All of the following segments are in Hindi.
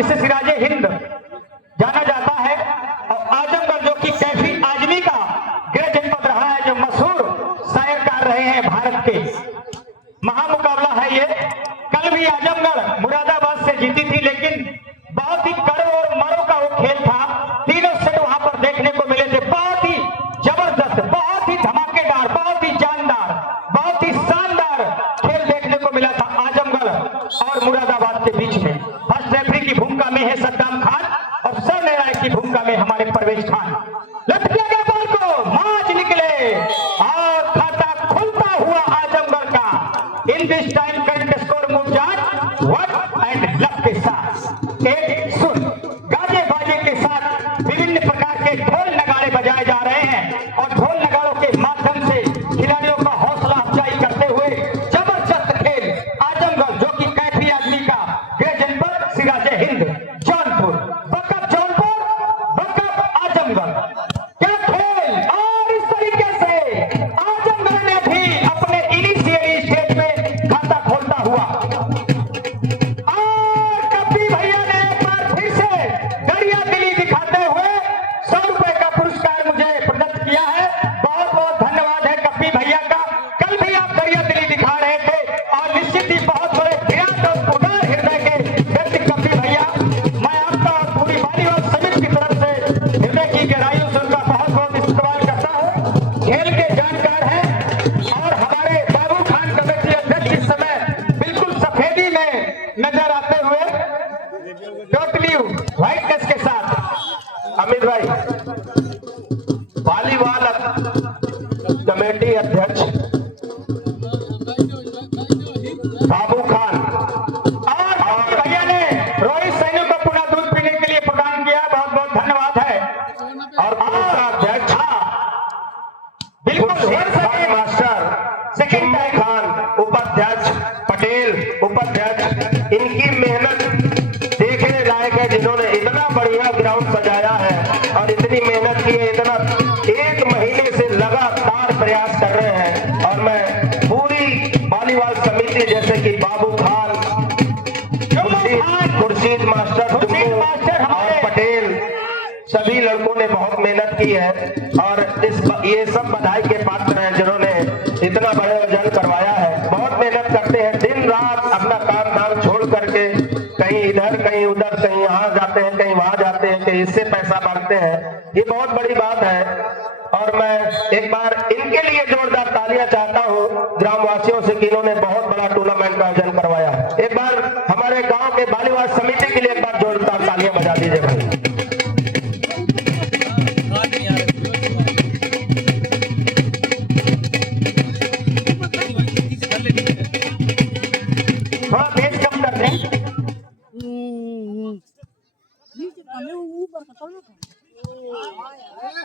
जिसे सिराजे हिंद जाना जाता है, और आजमगढ़ जो कि कैफी आजमी का गृह जनपद रहा है, जो मशहूर शायरकार रहे हैं भारत के। महामुकाबला है ये। कल भी आजमगढ़ मुरादाबाद से जीती थी, लेकिन बहुत ही कड़ो और मरो का वो खेल था। तीनों सेट वहां पर देखने को मिले थे, बहुत ही जबरदस्त, बहुत ही धमाकेदार, बहुत ही जानदार, बहुत ही शानदार खेल देखने को मिला था आजमगढ़ और मुरादाबाद के बीच में। फर्स्ट रेफरी की भूमिका में है सद्दाम खान और सर निर्णायक की भूमिका में हमारे परवेज खान। लटकिया गया बॉल को, माच निकले और खाता खुलता हुआ आजमगढ़ का। In this time current score move Jat one and luck के साथ 1-0। गाजे बाजे के साथ विभिन्न प्रकार के ढोल नगाड़े बजाए जा रहे हैं और ढोल नगाड़ों के माध्यम से खिलाड़ियों का हौसला अफजाई करते हुए जबरदस्त खेल आजमगढ़ जो कि कैफी आदमी का गृह जनपद सिराजे हिंद जौनपुर, बकअप जौनपुर, बकअप आजमगढ़। क्या खेल! और इस तरीके से आजमगढ़ ने भी अपने इनिशियली स्टेज में खाता खोलता हुआ, और कप्पी भैया ने एक बार फिर से दरिया दिली दिखाते हुए 100 रुपए का पुरस्कार मुझे प्रदत्त किया है। बहुत बहुत धन्यवाद है कप्पी भैया का। कल भी आप दरिया दिली दिखा रहे थे और निश्चित ही बहुत बड़े विराट और उदार हृदय के व्यक्ति कप्पी भैया, मैं आपका और पूरी वालीबाल समिति की तरफ से हृदय की गहराइयों से उनका बहुत बहुत इस्तेमाल करता हूँ। खेल के जानकार हैं और हमारे बाबू खान कमेटी अध्यक्ष इस समय बिल्कुल सफेदी में नजर आते हुए टोटली व्हाइटनेस के साथ। अमित भाई, वॉलीबॉल कमेटी अध्यक्ष बाबू खान और भैया ने रोहित सैनी को पुनः दूध पीने के लिए प्रदान किया, बहुत बहुत धन्यवाद है। और अध्यक्ष बिल्कुल मास्टर सेकंड खान, उपाध्यक्ष पटेल, उपाध्यक्ष, इनकी मेहनत देखने लायक है, जिन्होंने इतना बढ़िया ग्राउंड सजाया है और इतनी मेहनत की है, इतना 1 महीने से लगातार प्रयास कर रहे हैं। और मैं पूरी वालीबाल समिति जैसे कि बाबू खान, खुर्शीद मास्टर और पटेल, सभी लड़कों ने बहुत मेहनत की है और ये सब बधाई के पात्र हैं जिन्होंने इतना बड़े आयोजन करवाया है। बहुत मेहनत करते हैं, दिन रात अपना काम धाम छोड़ करके कहीं इधर कहीं उधर, कहीं यहाँ जाते हैं, कहीं वहां जाते हैं, कहीं इससे पैसा मांगते हैं। ये बहुत बड़ी बात है और मैं एक बार इनके लिए जोरदार तालियां चाहता हूँ ग्रामवासियों से कि इन्होंने बहुत बड़ा टूर्नामेंट का आयोजन करवाया है। एक बार हमारे गांव के वालीबाल समिति के लिए एक बार जोरदार तालियां बजा दीजिए भाई। थोड़ा बेस कम कर दें।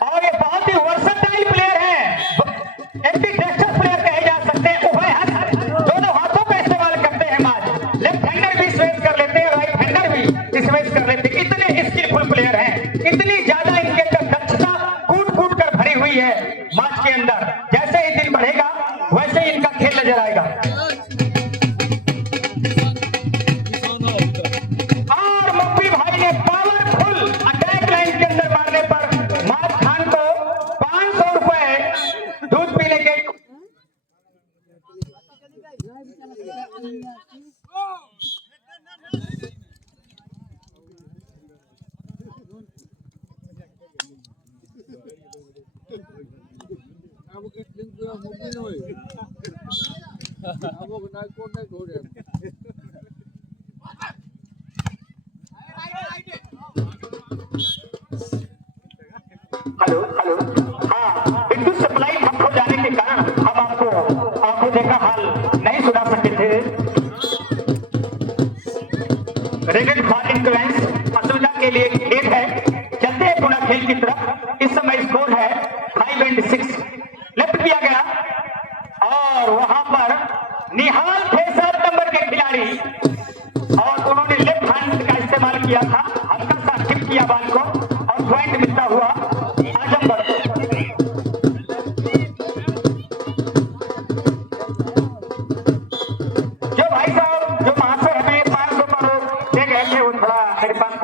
और ये बहुत ही वर्सेटाइल प्लेयर है, एम्बीडेक्स्ट्रस प्लेयर कहे जा सकते हैं। उभय हस्त, दोनों हाथों का इस्तेमाल करते हैं माज, लेफ्ट हैंडर भी स्वेस कर लेते हैं, राइट हैंडर भी स्वेस कर लेते हैं। इतने स्किलफुल प्लेयर हैं, इतनी ज्यादा इनके अंदर दक्षता कूट कूट कर भरी हुई है माज के अंदर। जैसे ही दिन बढ़ेगा वैसे ही इनका खेल नजर आएगा। और मप्पी भाई ने पावरफुल अटैक लाइन के अंदर मारने पर माज खान को 500 रुपए दूध पीने के हेलो हाँ, विद्युत सप्लाई ठप हो जाने के कारण हम आपको आंखों देखा हाल नहीं सुना सकते थे। रेगेट फॉर इन्फ्लुएंस असुविधा के लिए खेल है। चलते हैं पुनः खेल की तरफ। इस समय स्कोर है 5-6। लेफ्ट किया गया और वहां पर निहाल थे 7 नंबर के खिलाड़ी और उन्होंने लेफ्ट हैंड का इस्तेमाल किया था, हल्का सा टिप किया बॉल को और पॉइंट मिलता हुआ आजमगढ़। जो भाई साहब जो महाशय हमें 500 पर दे गए थे, वो थोड़ा मेरे पास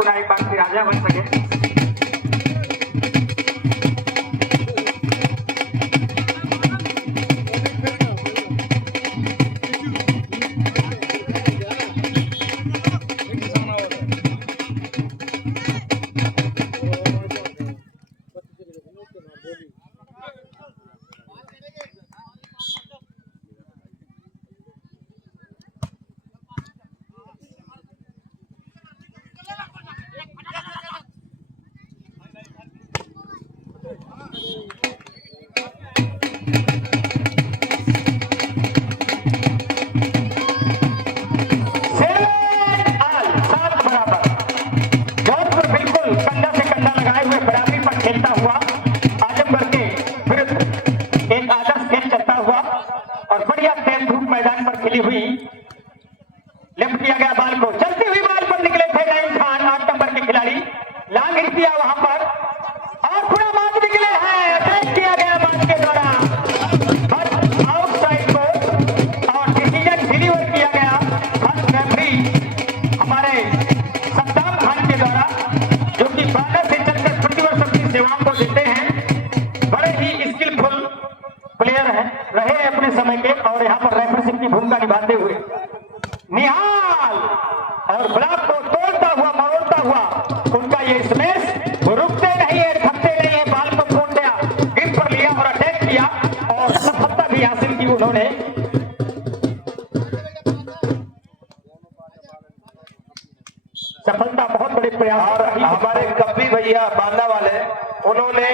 मैच चलता हुआ और बढ़िया तेज धूप मैदान पर खिली हुई, लेफ्ट किया गया बाल को, चलती हुई बाल पर निकले थे नईम खान 8 नंबर के खिलाड़ी, लॉन्ग हिट किया वहां पर और खुला मार्च निकले हैं, अटैक किया गया मार्च के द्वारा, बस आउटसाइड को और डिसीजन डिलीवर किया गया फर्स्ट रेफरी हमारे सद्दाम खान के द्वारा, जो कि 12 से चलकर प्रतिवर्ष अपनी सेवाओं को देते हैं, बड़े ही स्किलफुल प्लेयर हैं, रहे हैं अपने समय के और यहाँ पर रेफरीशिप की भूमिका निभाते हुए निहाल और ब्लॉक को तोड़ता हुआ मरोड़ता हुआ उनका ये स्मैश, वो रुकते नहीं है, थकते नहीं है, बाल को फोड़ दिया, ग्रिप पर लिया और अटैक किया और सफलता भी हासिल की उन्होंने। सफलता बहुत बड़े प्रयास और हमारे कब्बी भैया बांदा वाले, उन्होंने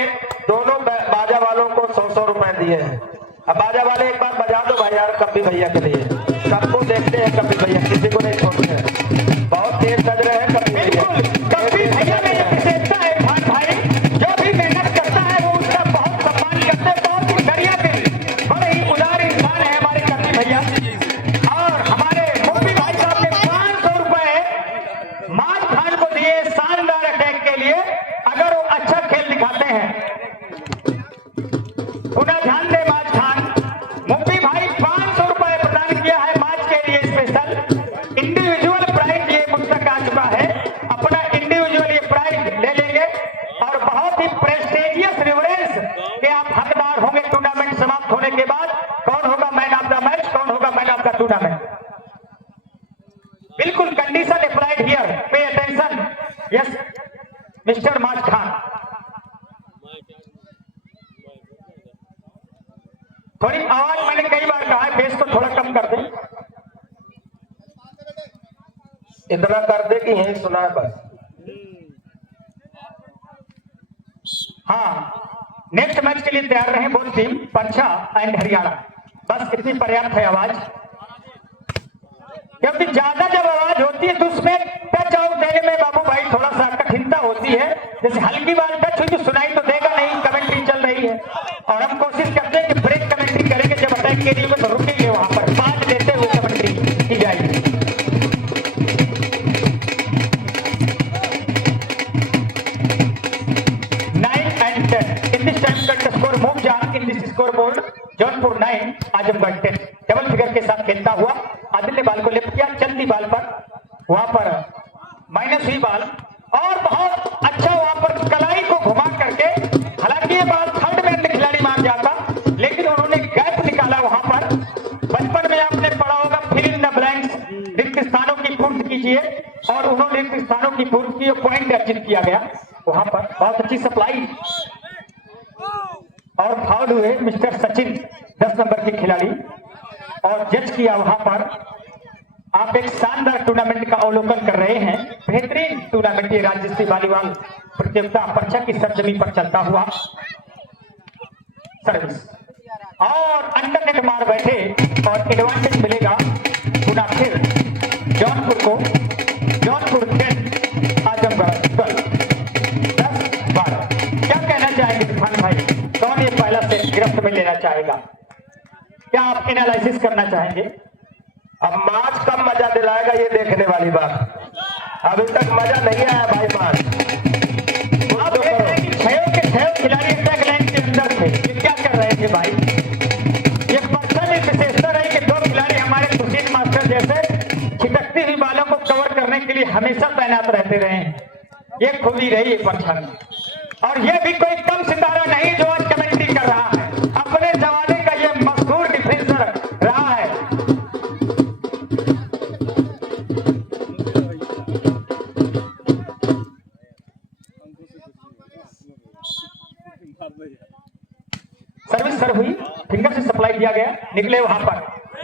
दोनों बाजा वालों को 100-100 रुपए दिए हैं। अब बाजा वाले एक बार बजा दो भाई यार कब्बी भैया के लिए, सबको देखते हैं कब्बी भैया, किसी को नहीं छोड़ते हैं, बहुत तेज नजर है कब्बी भैया। कब्बी भैया में यह विशेषता है खान भाई, जो भी मेहनत करता है वो उसका बहुत सम्मान करते हैं, बहुत ही दरिया दिल, बड़े ही उदार इंसान है हमारे कब्बी भैया। और हमारे मुफ्ती भाई साहब ने 500 रुपए मान खान को दिए शानदार अटैक के लिए, अगर वो अच्छा खेल दिखाते हैं। पुनः ध्यान दे माज खान, मुफ्ती भाई 500 रुपए प्रदान किया है माज के लिए स्पेशल, इंडिविजुअल प्राइज ये मुझ तक आ चुका है, अपना इंडिविजुअल ये प्राइज ले लेंगे और बहुत ही प्रेस्टिजियस रिवरेंस के आप हकदार होंगे टूर्नामेंट समाप्त होने के बाद। कौन होगा मैन ऑफ द मैच, कौन होगा मैन ऑफ द टूर्नामेंट, बिल्कुल condition applied here, pay attention, yes mister माज खान। थोड़ी आवाज मैंने कई बार कहा है, बेस को थोड़ा कम कर दें, इतना कर दे कि यही सुना है बस। हाँ, नेक्स्ट मैच के लिए तैयार रहे बोथ टीम, पंचा एंड हरियाणा, बस इतनी पर्याप्त है आवाज, क्योंकि ज्यादा जब आवाज होती है तो उसमें टच आउट देने में बाबू भाई थोड़ा सा कठिनता होती है, जैसे हल्की बाल टच हुई तो सुनाई तो देगा नहीं, कमेंट्री चल रही है और हम कोशिश करते हैं कि ब्रेक कमेंट्री करेंगे, जब अटैक के लिए तो रुकेंगे वहां पर, पांच लेते हुए कमेंट्री की जाएगी। 9 and 10 in this time cut score move on in this scoreboard, Jaunpur 9 Azamgarh 10, double figure के साथ खेलता हुआ आदिल ने बाल को लिफ्ट किया, चलती बाल पर वहां पर माइनस हुई बाल और बहुत अच्छा वहां पर कलाई को घुमा करके, हालांकि ये बाल थर्ड मैन में खिलाड़ी मान जाता, लेकिन उन्होंने गैप निकाला वहां पर। बचपन में आपने पढ़ा होगा फिल इन द ब्लैंक्स, रिक्त स्थानों की पूर्ति कीजिए, और उन्होंने रिक्त स्थानों की पूर्ति की, पॉइंट अर्जित किया गया वहां पर, बहुत अच्छी सप्लाई और फाउल हुए मिस्टर सचिन 10 नंबर के खिलाड़ी, और जज किया वहां पर। आप एक शानदार टूर्नामेंट का अवलोकन कर रहे हैं, बेहतरीन टूर्नामेंट ये राज्य स्तरीय वॉलीबॉल प्रतियोगिता पर्चा की सरजमी पर चलता हुआ सर्विस और अंडरनेट मार बैठे और एडवांटेज मिलेगा पुनः फिर जौनपुर को, जौनपुर 10 आजमगढ़ 12, 10-12। क्या कहना चाहेंगे खान भाई, कौन ये पहला सेट गिरफ्त में लेना चाहेगा, क्या आप एनालिसिस करना चाहेंगे? अब मैच कब मजा दिलाएगा ये देखने वाली बात, अभी तक मजा नहीं आया भाई मैच। आप देख रहे हैं कि छह खिलाड़ी अटैक लाइन के अंदर थे, ये क्या कर रहे थे भाई? एक पर्सन एक विशेषता रही कि 2 खिलाड़ी हमारे सुशील मास्टर जैसे छिटकती हुई बालों को कवर करने के लिए हमेशा तैनात रहते रहे हैं, ये खूबी रही है पर्सन, और ये भी कोई कम सितारा नहीं जो आज कमेंट्री कर रहा है, अपने जमाने का ये मशहूर डिफेंसर रहा है। सर्विस सर्व हुई, फिंगर से सप्लाई दिया गया, निकले वहां पर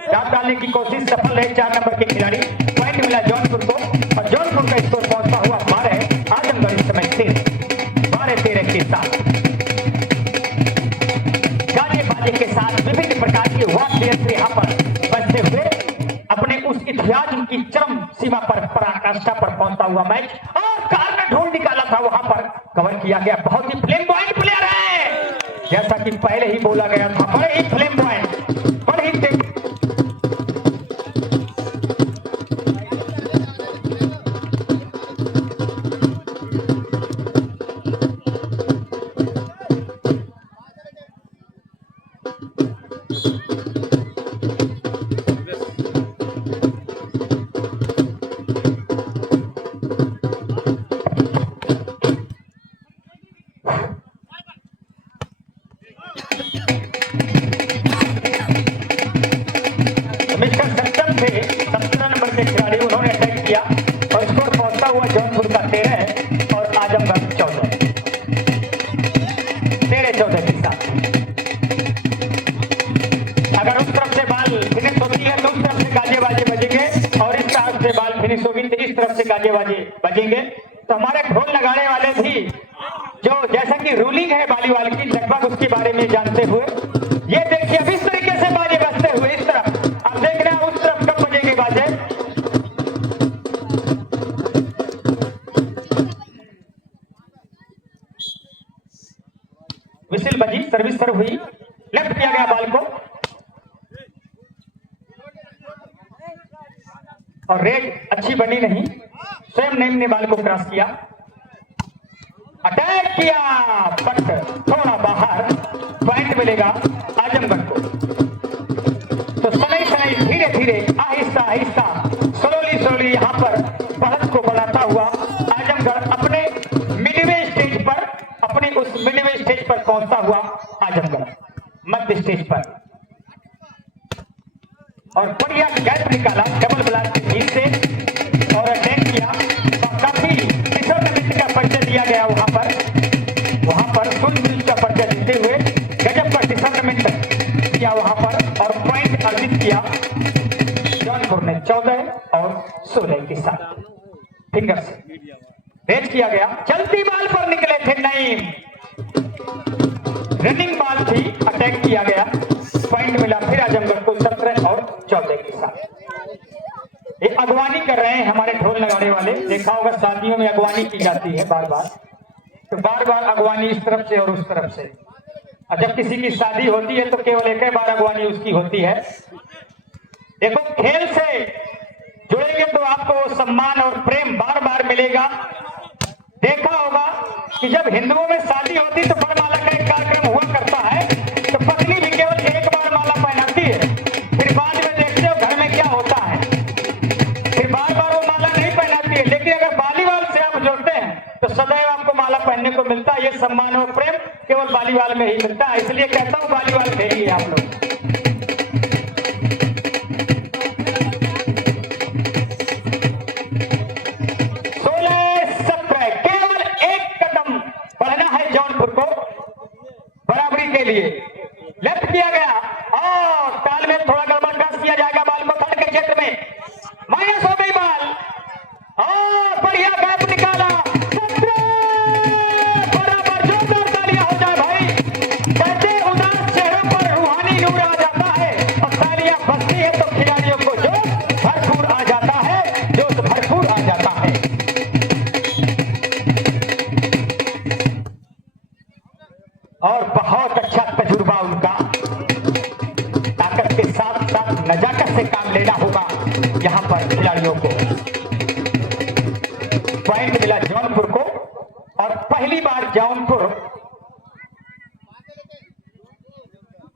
दांत डालने की कोशिश सफल रहे 4 नंबर के खिलाड़ी, पॉइंट मिला जौनपुर को और जौनपुर का स्कोर पहुंचता हुआ 12, आजमगढ़ इस समय 12-13 के साथ। गाने बाजे के साथ विभिन्न प्रकार के वाद्य यहां पर बजते हुए अपने उस इतिहास की चरम सीमा पर पराकाष्ठा पर पहुंचता हुआ मैच, और कार में ढूंढ निकाला था वहां पर, कवर किया गया, बहुत ही फ्लेम पॉइंट प्लेयर है, जैसा कि पहले ही बोला गया था, बड़े ही फ्लेम पॉइंट मिस्टर सत्यम थे 17 नंबर के खिलाड़ी, उन्होंने अटैक किया और स्कोर पहुंचता हुआ जौनपुर का 13 और आजमगढ़ 14, 13-14 के साथ। अगर उस तरफ से बाल फिनिश होती है तो उस तरफ से गाजे बाजे बजेंगे और इस तरफ से बाल फिनिश होगी तो इस तरफ से गाजे बाजे बजेंगे। तो हमारे ढोल लगाने वाले भी जो जैसा कि रूलिंग है वॉलीबॉल की, लगभग उसके बारे में जानते हुए ये देखिए अब इस तरीके से बाजे बजते हुए इस तरफ, अब देख रहे हैं उस तरफ कब बजेंगे बाजे। विसिल बजी, सर्विस सर्व हुई, लेफ्ट किया गया बॉल को और रेड अच्छी बनी नहीं, स्वयं नेम ने बॉल को क्रॉस किया, अटैक किया बट थोड़ा बाहर, पॉइंट मिलेगा आजमगढ़ को। तो सनई सनई धीरे धीरे आहिस्ता आहिस्ता स्लोली यहाँ पर बढ़त को बढ़ाता हुआ आजमगढ़ अपने मिडवे स्टेज पर, अपनी उस मिडवे स्टेज पर पहुंचता हुआ आजमगढ़ मध्य स्टेज पर और बढ़िया गैप निकाला डबल ब्लास्ट की जीत से और अटैक किया और काफी मिनट का परिचय दिया गया वहां पर 16 मिनट का परिचय देते हुए गजब का टूर्नामेंट किया वहां पर और पॉइंट अर्जित किया जौनपुर ने 14 और 16 के साथ। फिंगर से रेज किया गया, चलती बॉल पर निकले थे नईम, रनिंग बॉल थी, अटैक किया गया, पॉइंट मिला फिर आजमगढ़ को 17 और 14 के साथ। ये अगवानी कर रहे हैं हमारे ढोल लगाने वाले, देखा होगा शादियों में अगवानी की जाती है बार बार, तो बार बार अगवानी इस तरफ से और उस तरफ से, और जब किसी की शादी होती है तो केवल एक ही बार अगवानी उसकी होती है। देखो खेल से जुड़ेंगे तो आपको वो सम्मान और प्रेम बार बार मिलेगा। देखा होगा कि जब हिंदुओं में शादी होती तो वरमाला का एक कार्यक्रम हुआ करता है, तो पत्नी भी केवल एक बार माला पहनाती है, फिर बाद में देखते हो घर में क्या होता है, फिर बार बार वो माला नहीं पहनाती है। लेकिन अगर वॉलीबॉल से आप जुड़ते हैं तो सदैव आपको माला पहनने को मिलता है। ये सम्मान और प्रेम केवल वॉलीबॉल में ही मिलता है, इसलिए कहता हूँ वॉलीबॉल खेलिए आप लोग। के लिए लेफ्ट किया गया और ताल में थोड़ा गड़बड़ क्रॉस किया जाएगा, बॉल को थर्ड के क्षेत्र में माइनस हो गई बॉल और बढ़िया गैप निकाला, बराबर जोरदार तालियां हो जाए भाई। कहते उदास चेहरों पर रूहानी नूर आ जाता है और तालियां बजती है तो खिलाड़ियों को जोश भरपूर आ जाता है, जोश भरपूर आ जाता है। और बहुत अच्छा तजुर्बा उनका, ताकत के साथ साथ नजाकत से काम लेना होगा यहां पर खिलाड़ियों को। पॉइंट मिला जौनपुर को और पहली बार जौनपुर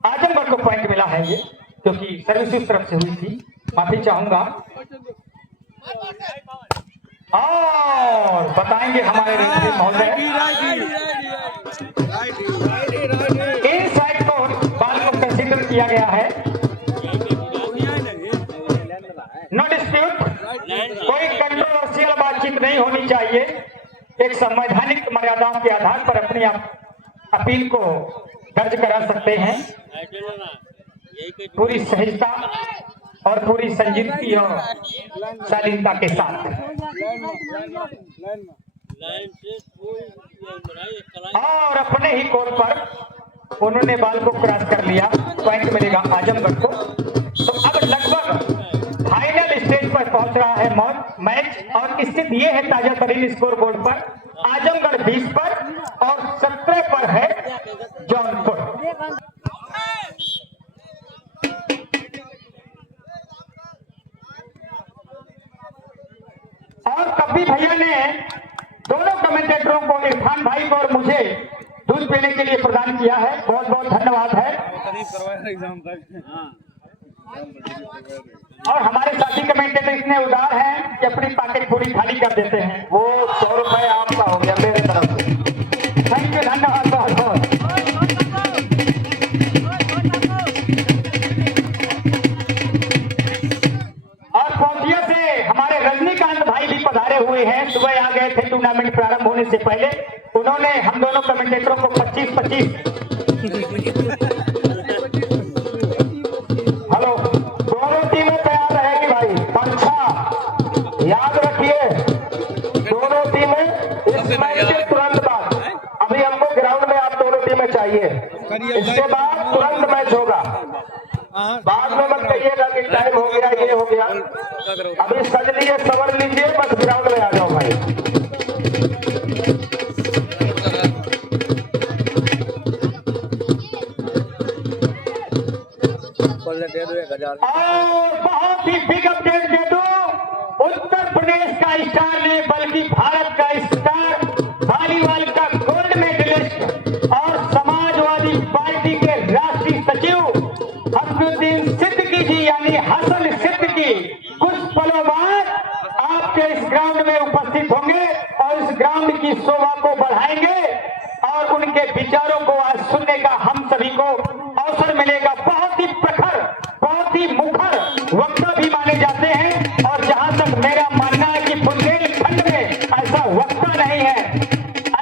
आजमगढ़ को पॉइंट मिला है ये, क्योंकि सर्विस इस तरफ से हुई थी, माफी चाहूंगा। और बताएंगे हमारे रेफरी महोदय इन साइड को बॉल को कंसीडर किया गया है, नो डिस्प्यूट, कोई कंट्रोवर्शियल बातचीत नहीं होनी चाहिए। एक संवैधानिक मर्यादाओं के आधार पर अपनी अपील को दर्ज करा सकते हैं पूरी सहजता और पूरी संजीदगी और शालीनता के साथ। और अपने ही कोर्ट पर उन्होंने बॉल को क्रॉस कर लिया, पॉइंट मिलेगा आजमगढ़ को। तो अब लगभग फाइनल स्टेज पर पहुंच रहा है मैच और स्थिति ये है ताजा तरीन स्कोर बोर्ड पर, आजमगढ़ 20 पर और 17 पर है जौनपुर। और कभी भैया ने दोनों कमेंटेटरों को, इरफान भाई को और मुझे दूध पीने के लिए प्रदान किया है। बहुत बहुत धन्यवाद है। और हमारे साथी कमेंटेटर इतने उदार हैं कि अपनी पाकिट पूरी खाली कर देते हैं। वो 100 रुपए आपका हो गया मेरे तरफ से। थैंक यू, धन्यवाद बहुत बहुत। और पौधिया से हमारे रजनीकांत भाई भी पधारे हुए हैं। सुबह आ गए थे टूर्नामेंट प्रारंभ होने से पहले। उन्होंने हम दोनों कमेंटेटरों को 25-25 हेलो, दोनों टीमें तैयार रहेगी भाई। पंछा याद रखिए, दोनों टीमें इस मैच के तुरंत बाद, अभी हमको ग्राउंड में आप दोनों टीमें चाहिए। इसके बाद तुरंत मैच होगा। बाद में मत कहिएगा कि टाइम हो गया, ये हो गया। अभी सज लीजिए, सवर लीजिए, बस ग्राउंड में आ जाओ भाई। और बहुत ही बिग अपडेट दे दो, उत्तर प्रदेश का स्टार ने बल्कि भारत का स्टार, वॉलीबॉल का गोल्ड मेडलिस्ट और समाजवादी पार्टी के राष्ट्रीय सचिव हसनुद्दीन सिद्दीकी जी यानी हसन सिद्दीकी कुछ पलों बाद आपके इस ग्राउंड में उपस्थित होंगे और इस ग्राउंड की शोभा को बढ़ाएंगे और उनके विचारों को आज सुनने का हम सभी को अवसर मिलेगा। बहुत ही प्रखर, बहुत ही मुखर वक्ता भी माने जाते हैं और जहां तक मेरा मानना है कि बुंदेलखंड में ऐसा वक्ता नहीं है,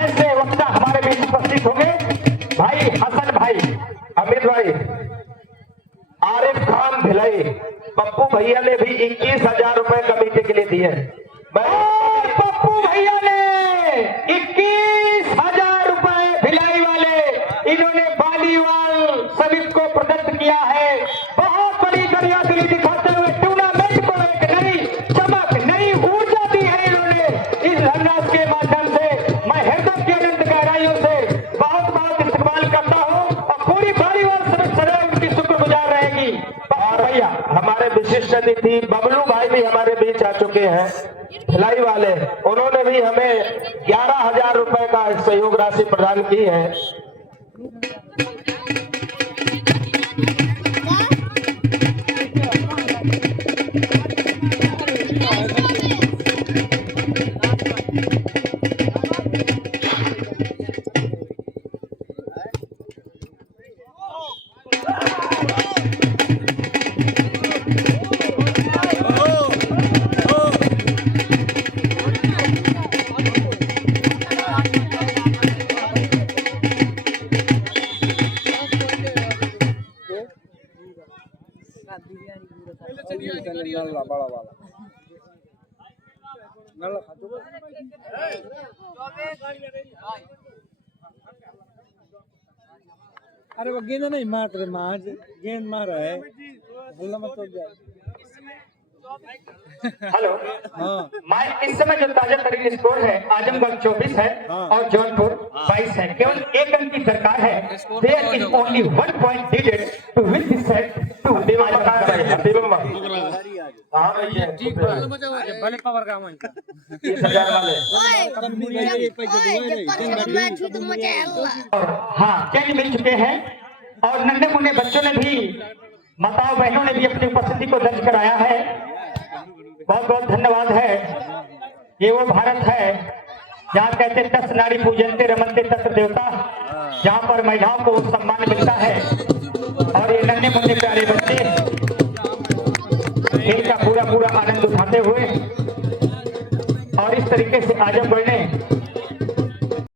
ऐसे वक्ता हमारे बीच उपस्थित होंगे। भाई हसन भाई, अमित भाई, आरिफ खान भिलाई, पप्पू भैया ने भी 21,000 रुपए कमेटी के लिए दिए। पप्पू भैया ने 21,000 रुपए भिलाई वाले, इन्होंने वॉलीबॉल समिति को प्रदत्त किया है। बहुत बड़ी दरियादिली दिखाते हुए टूर्नामेंट को एक नई चमक, नई ऊर्जा दी है इन्होंने इस धनराशि के माध्यम से। मैं हृदय की अनंत गहराइयों से बहुत बहुत इस्तेमाल करता हूँ और पूरी वॉलीबॉल समिति सदैव उनकी शुक्रगुजार रहेगी। और भैया हमारे विशिष्ट अतिथि बबलू भाई भी हमारे बीच आ चुके हैं, भिलाई वाले। उन्होंने भी हमें 11,000 रुपए का सहयोग राशि प्रदान की है। अरे वो गेंद नहीं मार रहे, मार गेंद मार रहा है, हल्ला मत हो जाए। हेलो, हाँ मैं इस समय जो ताजा तरीन स्कोर है, आजमगढ़ 24 है और जौनपुर 22 है। केवल एक अंक की दरकार है। There is only 1 point needed to win this set to हाँ भैया, ठीक है। भले पावर का मन 30,000 वाले। और हाँ, चेंज मिल चुके हैं और नन्हे मुन्ने बच्चों ने भी, माताओं बहनों ने भी अपनी उपस्थिति को दर्ज कराया है। बहुत बहुत धन्यवाद है। ये वो भारत है जहाँ कहते तस् नारी पूजनते रमनते तत्र देवता, जहाँ पर महिलाओं को सम्मान मिलता है। और ये नन्हे मुन्ने प्यारे बच्चे खेल का पूरा पूरा आनंद उठाते हुए और इस तरीके से आजमगढ़ ने